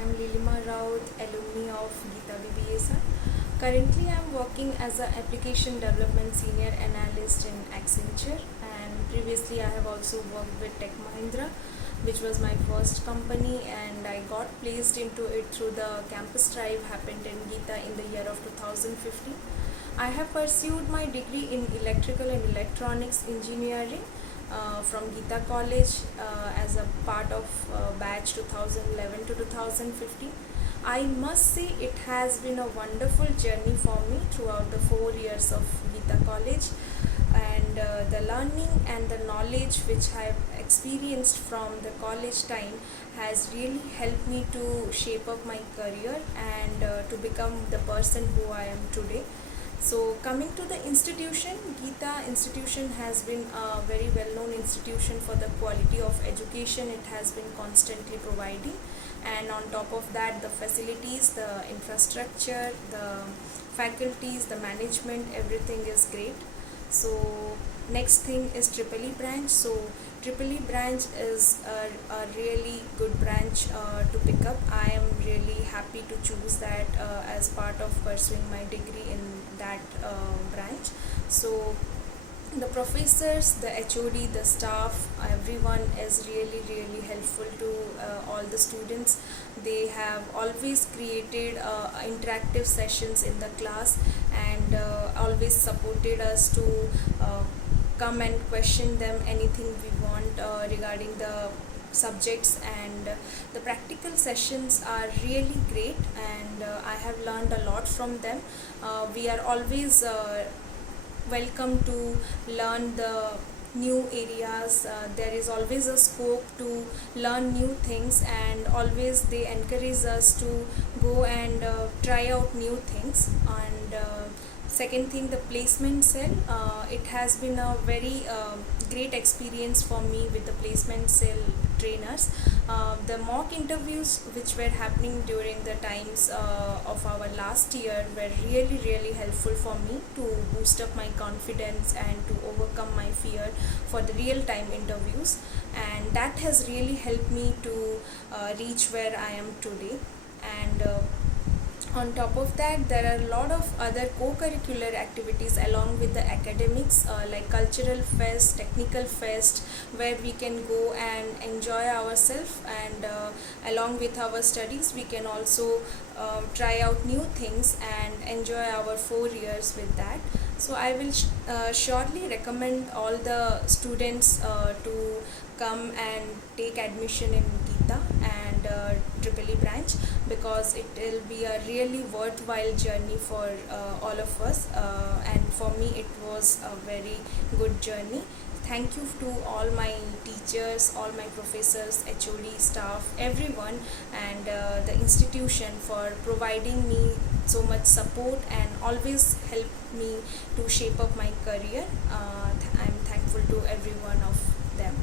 am Lilima Raut, alumni of Geeta BBA. Currently, I am working as an application development senior analyst in Accenture, and previously, I have also worked with Tech Mahindra, which was my first company, and I got placed into it through the campus drive happened in Geeta in the year of 2015. I have pursued my degree in electrical and electronics engineering from Geeta College as a part of batch 2011 to 2015. I must say it has been a wonderful journey for me throughout the 4 years of Geeta College, and the learning and the knowledge which I have experienced from the college time has really helped me to shape up my career and to become the person who I am today. So coming to the institution, Geeta institution has been a very well-known institution for the quality of education it has been constantly providing, and on top of that, the facilities, the infrastructure, the faculties, the management, everything is great. So next thing is Triple E branch. So Triple E branch is a really good branch to pick up. I am really happy to choose that as part of pursuing my degree in that branch. So the professors, the HOD, the staff, everyone is really helpful to all the students. They have always created interactive sessions in the class and always supported us to come and question them anything we want regarding the subjects, and the practical sessions are really great, and I have learned a lot from them. We are always welcome to learn the new areas. There is always a scope to learn new things, and always they encourage us to go and try out new things. And second thing, the placement cell. It has been a very great experience for me with the placement cell trainers. The mock interviews which were happening during the times of our last year were really helpful for me to boost up my confidence and to overcome my fear for the real time interviews, and that has really helped me to reach where I am today. And on top of that, there are a lot of other co-curricular activities along with the academics, like cultural fest, technical fest, where we can go and enjoy ourselves, and along with our studies we can also try out new things and enjoy our 4 years with that. So I will surely recommend all the students to come and take admission in Geeta and Triple E branch, because it will be a really worthwhile journey for all of us, and for me it was a very good journey. Thank you to all my teachers, all my professors, HOD, staff, everyone, and the institution for providing me so much support and always help me to shape up my career. I'm thankful to every one of them.